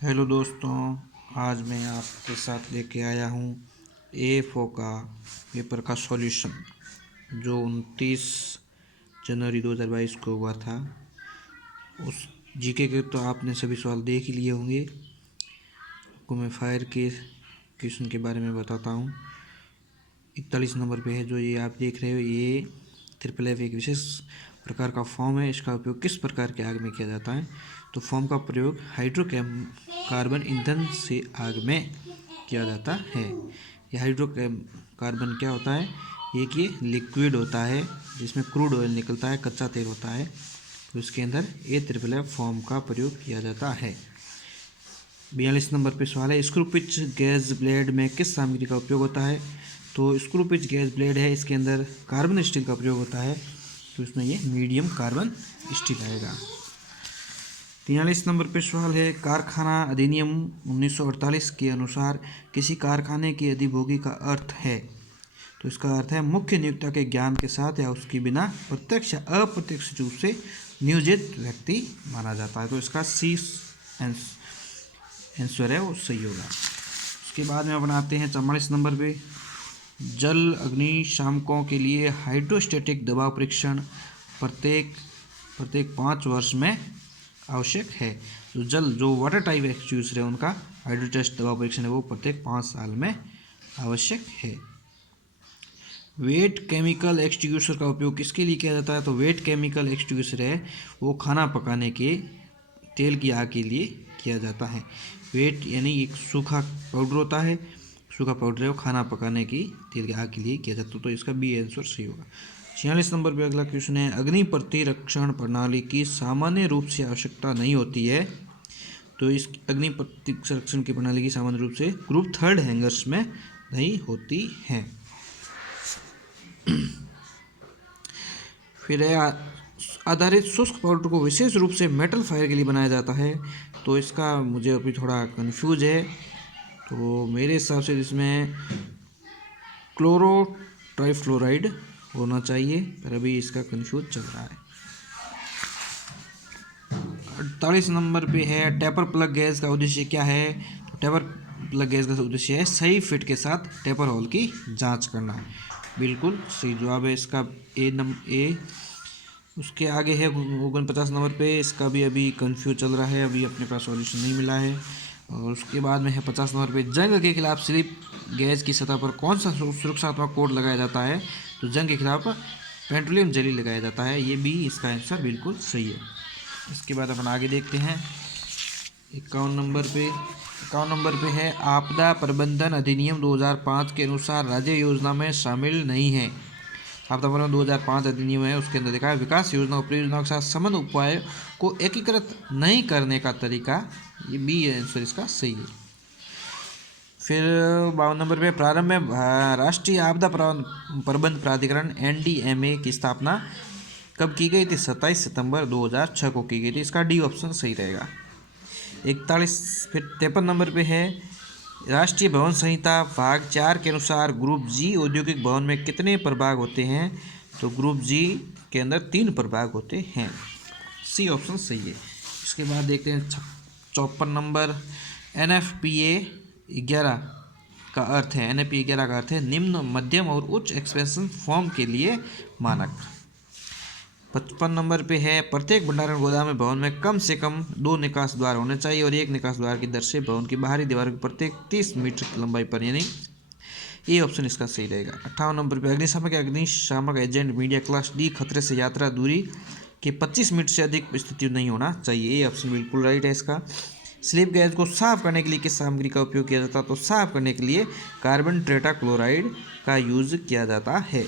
Hello दोस्तों, आज मैं आपके साथ लेके आया हूँ एएफओ का पेपर का सॉल्यूशन जो 29 जनवरी 2022 को हुआ था। उस जीके के तो आपने सभी सवाल देख ही लिए होंगे। आपको मैं फायर के क्वेश्चन के बारे में बताता हूँ। 41 नंबर पे है जो ये आप देख रहे हो, ये ट्रिपल एफ एक विशेष प्रकार का फॉर्म है। इसका उपयोग किस प्रकार के आग में किया जाता है? तो फॉर्म का प्रयोग कार्बन ईंधन से आग में किया जाता है। ये कार्बन क्या होता है? एक ये लिक्विड होता है जिसमें क्रूड ऑयल निकलता है, कच्चा तेल होता है। तो इसके अंदर ए ट्रिपल एफ फॉर्म का प्रयोग किया जाता है। 42 नंबर पे सवाल है, स्क्रू पिच गैस ब्लेड में किस सामग्री का उपयोग होता है? तो स्क्रू पिच गैस ब्लेड है, इसके अंदर कार्बन स्टील का प्रयोग होता है। तो इसमें ये मीडियम कार्बन स्टील आएगा। 43 नंबर पे सवाल है, कारखाना अधिनियम 1948 के अनुसार किसी कारखाने की अधिभोगी का अर्थ है? तो इसका अर्थ है मुख्य नियोक्ता के ज्ञान के साथ या उसकी बिना प्रत्यक्ष या अप्रत्यक्ष रूप से नियोजित व्यक्ति माना जाता है। तो इसका सी आंसर है वो सही होगा। उसके बाद में अपन आते हैं 44 नंबर पे, जल अग्निशामकों के लिए हाइड्रोस्टैटिक दबाव परीक्षण प्रत्येक 5 वर्ष में आवश्यक है। जो वाटर टाइप एक्सटिंग्विशर है उनका हाइड्रोस्टैटिक दबाव परीक्षण है वो प्रत्येक 5 साल में आवश्यक है। वेट केमिकल एक्सटिंग्विशर का उपयोग किसके लिए किया जाता है? तो वेट केमिकल एक्सटिंग्विशर है वो खाना पकाने के तेल की आग के लिए किया जाता है। वेट यानी एक सूखा पाउडर होता है, सूखा पाउडर है वो खाना पकाने की तेल की आग के लिए किया जाता है। तो इसका बी आंसर सही होगा। 46 नंबर पे अगला क्वेश्चन है, अग्नि प्रतिरक्षण प्रणाली की सामान्य रूप से आवश्यकता नहीं होती है। तो इस अग्नि प्रतिरक्षण की प्रणाली की सामान्य रूप से ग्रुप थर्ड हैंगर्स में नहीं होती है। फिर है आधारित शुष्क पाउडर को विशेष रूप से मेटल फायर के लिए बनाया जाता है। तो इसका मुझे अभी थोड़ा कंफ्यूज है, तो मेरे हिसाब से इसमें क्लोरो ट्राइफ्लोराइड होना चाहिए, पर अभी इसका कंफ्यूज चल रहा है। 48 नंबर पे है, टेपर प्लग गैस का उद्देश्य क्या है? तो टेपर प्लग गैस का उद्देश्य है सही फिट के साथ टेपर होल की जांच करना। बिल्कुल सही जवाब है इसका ए। उसके आगे है 49 नंबर पे, इसका भी अभी कंफ्यूज चल रहा है, अभी अपने पास सॉल्यूशन नहीं मिला है। और उसके बाद में है 50 नंबर पे, जंग के खिलाफ स्लिप गैस की सतह पर कौन सा सुरक्षात्मक कोड लगाया जाता है? तो जंग के खिलाफ पेट्रोलियम जेली लगाया जाता है। ये भी इसका आंसर बिल्कुल सही है। इसके बाद अपन आगे देखते हैं 51 नंबर पे है, आपदा प्रबंधन अधिनियम 2005 के अनुसार राज्य योजना में शामिल नहीं है। आपदा प्रबंधन 2005 अधिनियम है, उसके अंदर देखा है विकास योजना और परियोजनाओं के साथ संबंध उपायों को एकीकृत नहीं करने का तरीका। ये बी आंसर इसका सही है। फिर 52 नंबर पे, प्रारंभ में राष्ट्रीय आपदा प्रबंधन प्राधिकरण NDMA की स्थापना कब की गई थी? 27 सितंबर 2006 को की गई थी। इसका डी ऑप्शन सही रहेगा। 41 फिर 53 नंबर पे है, राष्ट्रीय भवन संहिता भाग 4 के अनुसार ग्रुप जी औद्योगिक भवन में कितने प्रभाग होते हैं? तो ग्रुप जी के अंदर 3 प्रभाग होते हैं। सी ऑप्शन सही है। इसके बाद देखते हैं 54 नंबर, NFPA 11 का अर्थ है, NFPA 11 का अर्थ है निम्न मध्यम और उच्च एक्सपेंशन फॉर्म के लिए मानक। 55 नंबर पे है, प्रत्येक भंडारण गोदाम में भवन में कम से कम 2 निकास द्वार होने चाहिए और 1 निकास द्वार की दर से भवन की बाहरी दीवार की प्रत्येक 30 मीटर की लंबाई पर, यानी ये ऑप्शन इसका सही रहेगा। 58 नंबर पे, अग्निशामक एजेंट मीडिया क्लास डी खतरे से यात्रा दूरी के 25 मीटर से अधिक स्थिति नहीं होना चाहिए। ये ऑप्शन बिल्कुल राइट है इसका। स्लिप गैस को साफ करने के लिए किस सामग्री का उपयोग किया जाता है? तो साफ करने के लिए कार्बन टेट्राक्लोराइड का यूज किया जाता है।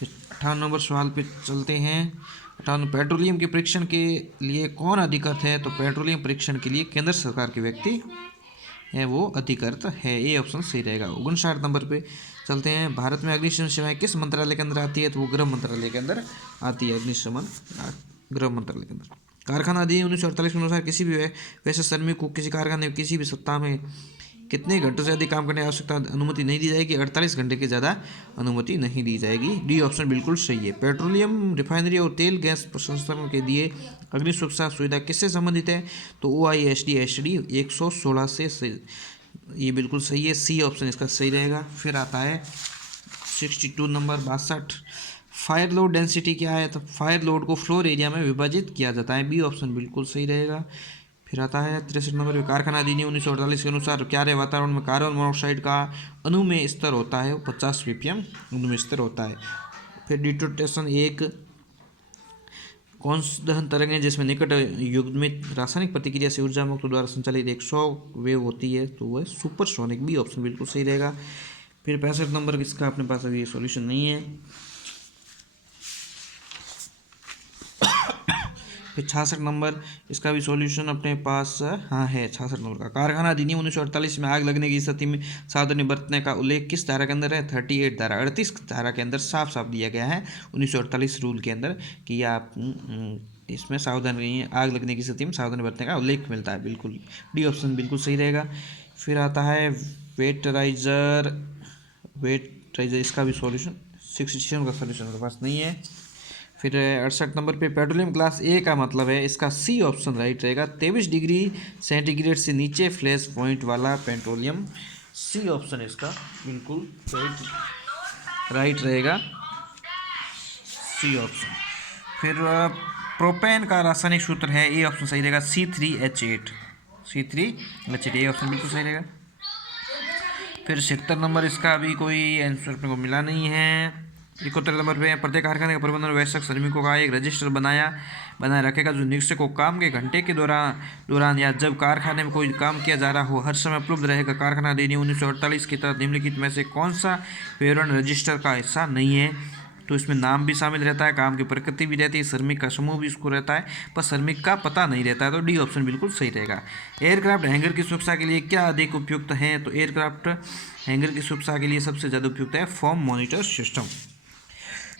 58 नंबर सवाल पे चलते हैं। 58, पेट्रोलियम के परीक्षण के लिए कौन अधिकृत है? तो पेट्रोलियम परीक्षण के लिए केंद्र सरकार के व्यक्ति है वो अधिकृत है। ये ऑप्शन सही रहेगा। 59 नंबर पे चलते हैं, भारत में अग्निशमन सेवाएं किस मंत्रालय के अंदर आती है? तो वो गृह मंत्रालय के अंदर आती है। अग्निशमन गृह मंत्रालय के अंदर। कारखाना अधिनियम 1948 के अनुसार किसी भी वैसे श्रमिक को किसी कारखाने में किसी भी सप्ताह में कितने घंटों से अधिक काम करने की आवश्यकता अनुमति नहीं दी जाएगी, 48 घंटे के ज़्यादा अनुमति नहीं दी जाएगी। डी ऑप्शन बिल्कुल सही है। पेट्रोलियम रिफाइनरी और तेल गैस प्रसंस्करण के लिए अग्नि सुरक्षा सुविधा किससे संबंधित है? तो OISD HD 116 से ये बिल्कुल सही है, सी ऑप्शन इसका सही रहेगा। फिर आता है 62 नंबर 62, फायर लोड डेंसिटी क्या है? तो फायर लोड को फ्लोर एरिया में विभाजित किया जाता है, बी ऑप्शन बिल्कुल सही रहेगा। फिर आता है 63 नंबर पे, कारखाना अधिनियम 1948 के अनुसार क्यारे वातावरण में कार्बन मोनोऑक्साइड का अनुमेय स्तर होता है, वो 50 ppm अनुमेय स्तर होता है। फिर डिटोटेशन एक कौन दहन तरंग है जिसमें निकट युग्मित रासायनिक प्रतिक्रिया से ऊर्जा मुक्त द्वारा संचालित एक शॉक वेव होती है, तो वह सुपरसोनिक, बी ऑप्शन बिल्कुल सही रहेगा। फिर 65 नंबर इसका अपने पास अभी सॉल्यूशन नहीं है। फिर 66 नंबर इसका भी सॉल्यूशन अपने पास हाँ है 66 नंबर का। कारखाना अधिनियम 1948 में आग लगने की स्थिति में सावधानी बरतने का उल्लेख किस धारा के अंदर है? 38 धारा 38 धारा के अंदर साफ साफ दिया गया है 1948 रूल के अंदर कि आप इसमें सावधान रहिए, आग लगने की स्थिति में सावधानी बरतने का उल्लेख मिलता है, बिल्कुल डी ऑप्शन बिल्कुल सही रहेगा। फिर आता है वेटराइजर इसका भी सॉल्यूशन 67 का सॉल्यूशन मेरे पास नहीं है। फिर 68 नंबर पे पेट्रोलियम क्लास ए का मतलब है, इसका सी ऑप्शन राइट रहेगा। 23 डिग्री सेंटीग्रेड से नीचे फ्लैश पॉइंट वाला पेट्रोलियम, सी ऑप्शन इसका बिल्कुल राइट रहेगा, सी ऑप्शन। फिर प्रोपेन का रासायनिक सूत्र है, ए ऑप्शन सही रहेगा, C3H8 ए ऑप्शन बिल्कुल सही रहेगा। फिर 76 नंबर इसका अभी कोई आंसर अपने को मिला नहीं है। 71 नंबर पे, प्रत्येक कारखाने का प्रबंधन वयस्क श्रमिकों का एक रजिस्टर बनाए रखेगा जो निरीक्षक को काम के घंटे के दौरान या जब कारखाने में कोई काम किया जा रहा हो हर समय उपलब्ध रहेगा। कारखाना अधिनियम 1948 के तहत निम्नलिखित में से कौन सा विवरण रजिस्टर का हिस्सा नहीं है? तो इसमें नाम भी शामिल रहता है, काम की प्रकृति भी रहती है, श्रमिक का समूह भी इसको रहता है, पर श्रमिक का पता नहीं रहता है, तो डी ऑप्शन बिल्कुल सही रहेगा। एयरक्राफ्ट हैंगर की सुरक्षा के लिए क्या अधिक उपयुक्त है? तो एयरक्राफ्ट हैंगर की सुरक्षा के लिए सबसे ज़्यादा उपयुक्त है फॉर्म मॉनिटर सिस्टम।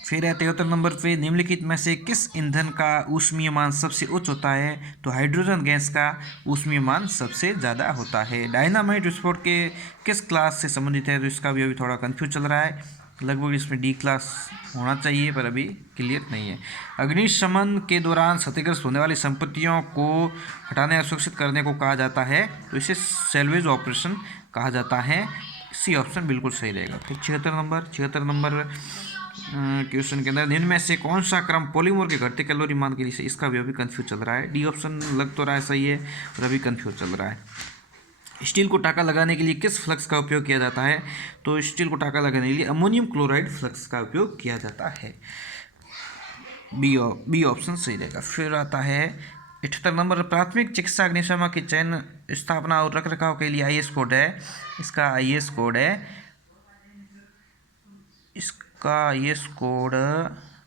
फिर है 73 नंबर पे, निम्नलिखित में से किस ईंधन का ऊष्मीय मान सबसे उच्च होता है? तो हाइड्रोजन गैस का ऊष्मीय मान सबसे ज़्यादा होता है। डायनामाइट विस्फोट के किस क्लास से संबंधित है? तो इसका भी अभी थोड़ा कंफ्यूज चल रहा है, लगभग इसमें डी क्लास होना चाहिए पर अभी क्लियर नहीं है। अग्निशमन के दौरान क्षतिग्रस्त होने वाली संपत्तियों को हटाने या सुरक्षित करने को कहा जाता है, तो इसे सैल्वेज ऑपरेशन कहा जाता है, सी ऑप्शन बिल्कुल सही रहेगा। फिर 76 नंबर क्वेश्चन के अंदर निम्न में से कौन सा क्रम पॉलीमर के घटते कैलोरी मान के लिए? इसका भी अभी कंफ्यूज चल रहा है, डी ऑप्शन लग तो रहा है सही है और अभी कंफ्यूज चल रहा है। स्टील को टाँका लगाने के लिए किस फ्लक्स का उपयोग किया जाता है? तो स्टील को टाँका लगाने के लिए अमोनियम क्लोराइड फ्लक्स का उपयोग किया जाता है, बी ऑप्शन सही रहेगा। फिर आता है 78 नंबर, प्राथमिक चिकित्सा अग्निशमन की चयन स्थापना और रखरखाव के लिए IS कोड है, इसका IS कोड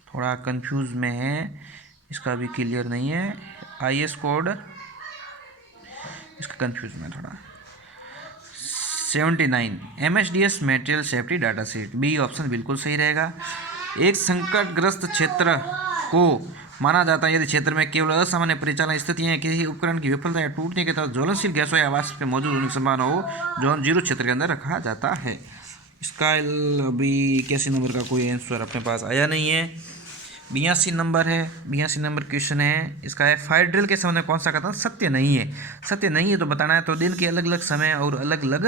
थोड़ा कंफ्यूज में है, इसका भी क्लियर नहीं है, IS कोड इसका कंफ्यूज में थोड़ा 79 MSDS material safety data sheet, B option बिल्कुल सही रहेगा। एक संकटग्रस्त क्षेत्र को माना जाता है यदि क्षेत्र में केवल असामान्य परिचालन स्थितियां हैं, किसी उपकरण की विफलता या टूटने के तहत ज्वलनशील गैसों या वाष्प के मौजूद होने की संभावना हो, जोन 0 क्षेत्र के अंदर रखा जाता है। इसका अभी 81 नंबर का कोई आंसर अपने पास आया नहीं है। 82 नंबर है, 82 नंबर क्वेश्चन है, इसका है फायर ड्रिल के समय कौन सा कथन सत्य नहीं है तो बताना है। तो दिन के अलग अलग समय और अलग अलग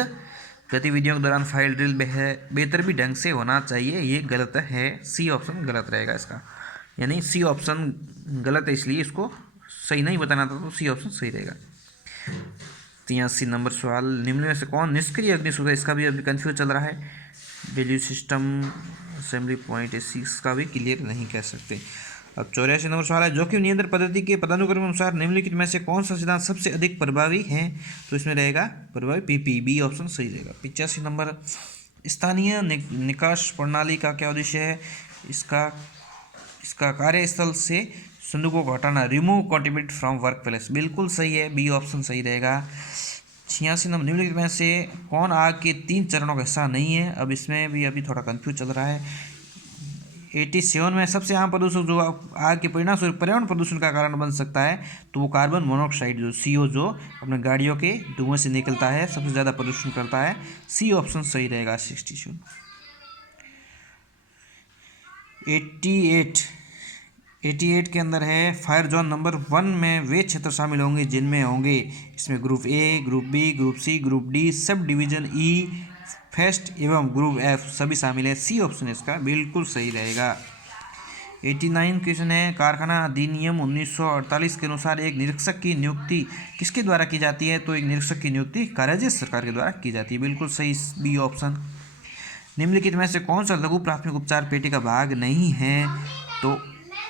गतिविधियों के दौरान फायर ड्रिल बेहतरबी ढंग से होना चाहिए, ये गलत है, सी ऑप्शन गलत रहेगा इसका, यानी सी ऑप्शन गलत है इसलिए इसको सही नहीं बताना था, तो सी ऑप्शन सही रहेगा। 83 नंबर सवाल, निम्न में से कौन निष्क्रिय अग्निशुद्ध है? इसका भी अभी कंफ्यूज चल रहा है, वैल्यू सिस्टम असेंबली पॉइंट 6 का भी क्लियर नहीं कह सकते। अब 84 नंबर सवाल है, जोखिम नियंत्रण पद्धति के पदानुक्रम अनुसार निम्नलिखित में से कौन सा सिद्धांत सबसे अधिक प्रभावी है? तो इसमें रहेगा प्रभावी PP, बी ऑप्शन सही रहेगा। 85 नंबर, स्थानीय निकास प्रणाली का क्या उद्देश्य है? इसका कार्यस्थल से संदूकों को हटाना, remove contribute from work place, बिल्कुल सही है, बी ऑप्शन सही रहेगा। 86 नंबर, निम्नलिखित में से कौन आग के 3 चरणों का हिस्सा नहीं है? अब इसमें भी अभी थोड़ा कंफ्यूज चल रहा है, 87 में सबसे आम प्रदूषक जो आग के परिणाम स्वरूप पर्यावरण प्रदूषण का कारण बन सकता है तो वो कार्बन मोनोऑक्साइड जो CO जो अपने गाड़ियों के धुएं से निकलता है, सबसे ज़्यादा प्रदूषण करता है। सी ऑप्शन सही रहेगा 67। 88 के अंदर है फायर जोन नंबर 1 में वे क्षेत्र शामिल होंगे जिनमें होंगे इसमें group A, group B, group C, group D, sub division E, फेस्ट एवं ग्रुप एफ सभी शामिल है। सी ऑप्शन इसका बिल्कुल सही रहेगा। 89 क्वेश्चन है कारखाना अधिनियम 1948 के अनुसार एक निरीक्षक की नियुक्ति किसके द्वारा की जाती है? तो एक निरीक्षक की नियुक्ति राज्य सरकार के द्वारा की जाती है। बिल्कुल सही बी ऑप्शन। निम्नलिखित में से कौन सा लघु प्राथमिक उपचार पेटी का भाग नहीं है? तो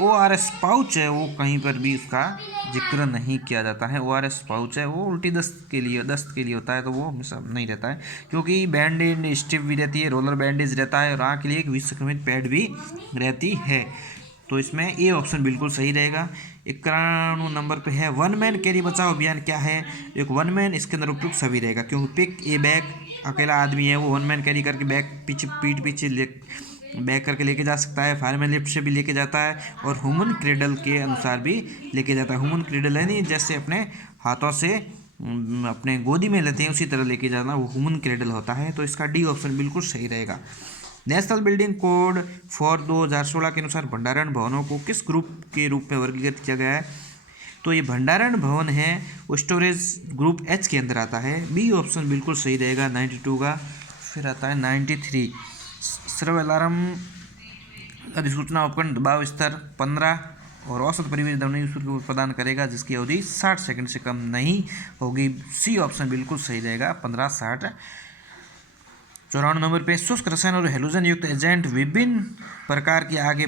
ORS पाउच है, वो कहीं पर भी उसका जिक्र नहीं किया जाता है। ORS पाउच है, वो उल्टी दस्त के लिए होता है, तो वो हमेशा नहीं रहता है क्योंकि बैंडेज स्ट्रिप भी रहती है, रोलर बैंडेज रहता है और आँख के लिए एक विसंक्रमित पैड भी रहती है। तो इसमें ए ऑप्शन बिल्कुल सही रहेगा। 91 नंबर पे है वन मैन कैरी बचाओ अभियान क्या है? एक वन मैन इसके अंदर उपयुक्त सभी रहेगा क्योंकि पिक ए बैग अकेला आदमी है, वो वन मैन कैरी करके बैग पीठ पीछे बैग करके लेके जा सकता है। फायरमैन लिफ्ट से भी लेके जाता है और ह्यूमन क्रेडल के अनुसार भी लेके जाता है। ह्यूमन क्रेडल है नहीं, जैसे अपने हाथों से अपने गोदी में लेते हैं उसी तरह लेके जाना, वो ह्यूमन क्रेडल होता है। तो इसका डी ऑप्शन बिल्कुल सही रहेगा। नेशनल बिल्डिंग कोड फॉर 2016 के अनुसार भंडारण भवनों को किस ग्रुप के रूप में वर्गीकृत किया गया है? तो ये भंडारण भवन है वो स्टोरेज ग्रुप H के अंदर आता है। बी ऑप्शन बिल्कुल सही रहेगा 92 का। फिर आता है 93 सर्व अलार्म अधिसूचना उपकरण दबाव स्तर 15 और औसत परिवेश ध्वनि शुल्क प्रदान करेगा जिसकी अवधि 60 सेकंड से कम नहीं होगी। सी ऑप्शन बिल्कुल सही रहेगा 15-60। 94 नंबर पे शुष्क रसायन और हेलोजन युक्त एजेंट विभिन्न प्रकार की आग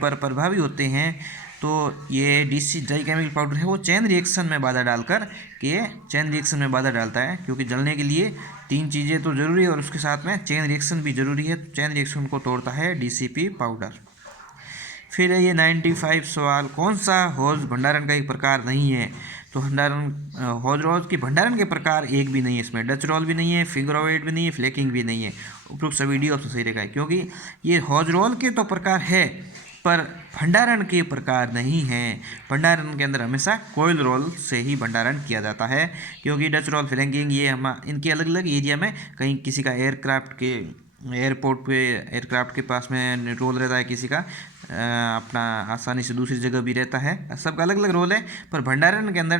पर प्रभावी होते हैं। तो ये DC ड्राई केमिकल पाउडर है, वो चेन रिएक्शन में बाधा डालता है क्योंकि जलने के लिए 3 चीज़ें तो जरूरी है और उसके साथ में चेन रिएक्शन भी जरूरी है। चेन रिएक्शन को तोड़ता है DCP पाउडर। फिर ये 95 सवाल कौन सा हौज भंडारण का एक प्रकार नहीं है? तो हौज रोज की भंडारण के प्रकार एक भी नहीं है इसमें। डच रोल भी नहीं है, फिंगर ओवेट भी नहीं है, फ्लेकिंग भी नहीं है। उपरोक्त सभी डी ऑप्शन सही रहेगा क्योंकि ये हौज रोल के तो प्रकार है पर भंडारण के प्रकार नहीं है। भंडारण के अंदर हमेशा कोयल रोल से ही भंडारण किया जाता है क्योंकि डच रोल, फ्लैंकिंग ये हम इनके अलग अलग एरिया में, कहीं किसी का एयरपोर्ट पे एयरक्राफ्ट के पास में रोल रहता है, किसी का अपना आसानी से दूसरी जगह भी रहता है। सबका अलग अलग रोल है पर भंडारण के अंदर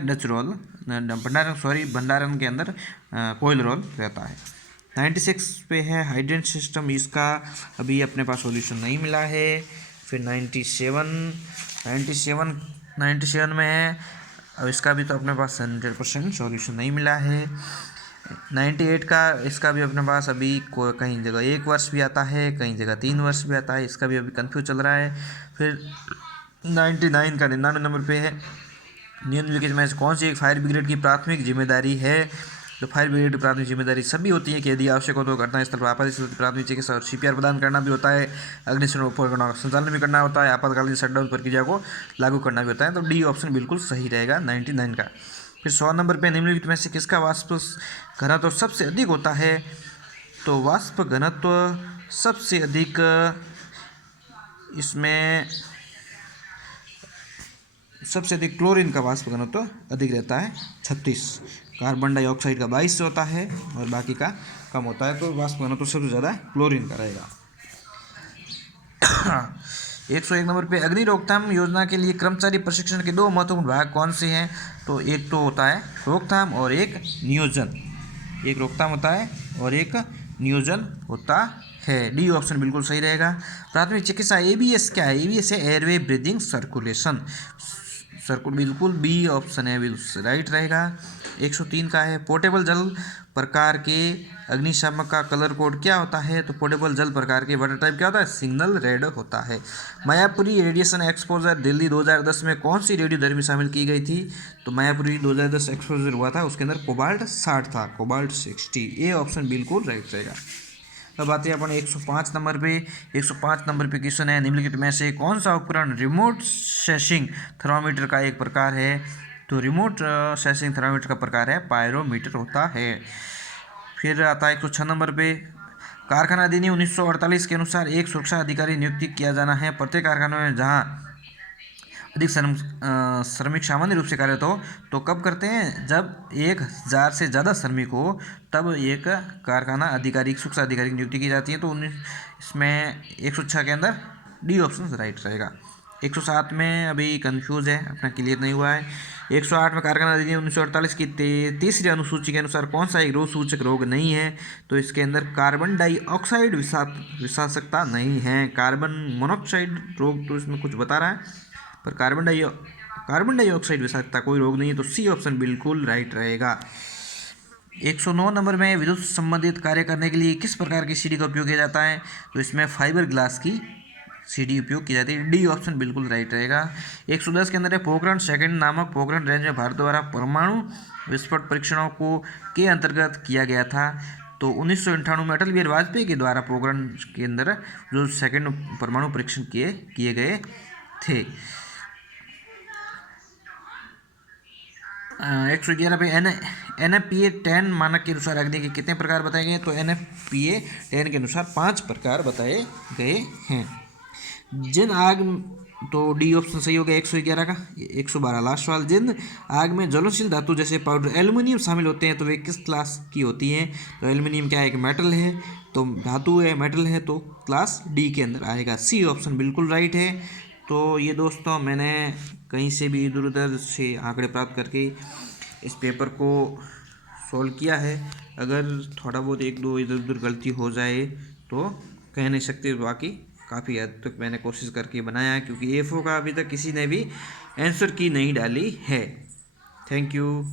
भंडारण के अंदर कोयल रोल रहता है। 96 पे है हाइड्रेंट सिस्टम, इसका अभी अपने पास सॉल्यूशन नहीं मिला है। फिर 97 में है, अब इसका भी तो अपने पास 100% सॉल्यूशन नहीं मिला है। 98 का इसका भी अपने पास अभी कहीं जगह 1 वर्ष भी आता है, कहीं जगह 3 वर्ष भी आता है, इसका भी अभी कंफ्यूज चल रहा है। फिर 99 नंबर पे है निम्नलिखित में से कौन सी एक फायर ब्रिगेड की प्राथमिक जिम्मेदारी है? तो फायर ब्रिगेड की प्राथमिक जिम्मेदारी सभी होती है कि यदि आवश्यक हो तो घटनास्थल पर आपातकालीन प्राथमिक चिकित्सा और CPR प्रदान करना भी होता है, अग्निशमन उपकरणों का संचालन भी करना होता है, आपातकालीन शटडाउन प्रक्रिया को लागू करना भी होता है। तो डी ऑप्शन बिल्कुल सही रहेगा 99 का। फिर 100 नंबर पे निम्नलिखित में से किसका वाष्प घनत्व सबसे अधिक होता है? तो वाष्प घनत्व सबसे अधिक इसमें सबसे अधिक क्लोरीन का वाष्प घनत्व अधिक रहता है 36, कार्बन डाइऑक्साइड का 22 होता है और बाकी का कम होता है। तो वाष्प घनत्व सबसे ज़्यादा क्लोरीन का रहेगा। 101 नंबर पे अग्नि रोकथाम योजना के लिए कर्मचारी प्रशिक्षण के 2 महत्वपूर्ण भाग कौन से हैं? तो एक तो होता है रोकथाम और एक नियोजन। एक रोकथाम होता है और एक नियोजन होता है। डी ऑप्शन बिल्कुल सही रहेगा। प्राथमिक चिकित्सा ABS क्या है? ABS है एयरवे ब्रीदिंग सर्कुलेशन। बिल्कुल बी ऑप्शन है, बिल्कुल राइट रहेगा। 103 का है पोर्टेबल जल प्रकार के अग्निशामक का कलर कोड क्या होता है? तो पोर्टेबल जल प्रकार के वाटर टाइप क्या होता है? सिग्नल रेड होता है। मायापुरी रेडिएशन एक्सपोजर दिल्ली 2010 में कौन सी रेडियोधर्मी शामिल की गई थी? तो मायापुरी 2010 एक्सपोजर हुआ था, उसके अंदर कोबाल्ट 60 था, कोबाल्ट 60। ए ऑप्शन बिल्कुल राइट रहेगा। अब आते हैं अपन 105 नंबर पे। 105 नंबर पे क्वेश्चन है निम्नलिखित में से कौन सा उपकरण रिमोट सेंसिंग थर्मामीटर का एक प्रकार है? तो रिमोट सेंसिंग थर्मामीटर का प्रकार है पायरोमीटर होता है। फिर आता है 106 नंबर पे कारखाना अधिनियम 1948 के अनुसार एक सुरक्षा अधिकारी नियुक्ति किया जाना है। प्रत्येक कारखाने में जहाँ अधिक श्रमिक सामान्य रूप से कार्यरत हो तो कब करते हैं, जब 1000 से ज़्यादा श्रमिक हो तब एक कारखाना अधिकारी सुरक्षा अधिकारी की नियुक्ति की जाती है। तो इसमें 106 के अंदर डी ऑप्शन राइट रहेगा। 107 में अभी कंफ्यूज है, अपना क्लियर नहीं हुआ है। 108 में कारखाना अधिनियम 1948 की तीसरी अनुसूची के अनुसार कौन सा एक रोग सूचक रोग नहीं है, तो इसके अंदर कार्बन डाइऑक्साइड विषाक्तता नहीं है। कार्बन मोनोऑक्साइड रोग तो इसमें कुछ बता रहा है, पर कार्बन डाइऑक्साइड विषाक्तता कोई रोग नहीं है, तो सी ऑप्शन बिल्कुल राइट रहेगा। 109 नंबर में विद्युत संबंधित कार्य करने के लिए किस प्रकार की सीढ़ी का उपयोग किया जाता है, तो इसमें फाइबर ग्लास की सीढ़ी उपयोग की जाती है। डी ऑप्शन बिल्कुल राइट रहेगा। 110 के अंदर है पोखरण सेकंड नामक पोखरण रेंज में भारत द्वारा परमाणु विस्फोट परीक्षणों को के अंतर्गत किया गया था। तो 1998 में अटल बिहारी वाजपेयी के द्वारा पोखरण के अंदर जो सेकंड परमाणु परीक्षण किए गए थे। 111 पे NFPA 10 मानक के अनुसार अग्नि के कितने प्रकार बताए गए, तो NFPA 10 के अनुसार 5 प्रकार बताए गए हैं। जिन आग, तो डी ऑप्शन सही हो गया 111 का। 112 लास्ट सवाल, जिन आग में ज्वलनशील धातु जैसे पाउडर एल्युमिनियम शामिल होते हैं तो वे किस क्लास की होती हैं, तो एल्युमिनियम क्या है, एक मेटल है, तो धातु है, मेटल है, तो क्लास डी के अंदर आएगा। सी ऑप्शन बिल्कुल राइट है। तो ये दोस्तों मैंने कहीं से भी इधर उधर से आंकड़े प्राप्त करके इस पेपर को सॉल्व किया है। अगर थोड़ा बहुत एक दो इधर उधर गलती हो जाए तो कह नहीं सकते, बाकी काफ़ी हद तक मैंने कोशिश करके बनाया है, क्योंकि एफओ का अभी तक किसी ने भी आंसर की नहीं डाली है। Thank you.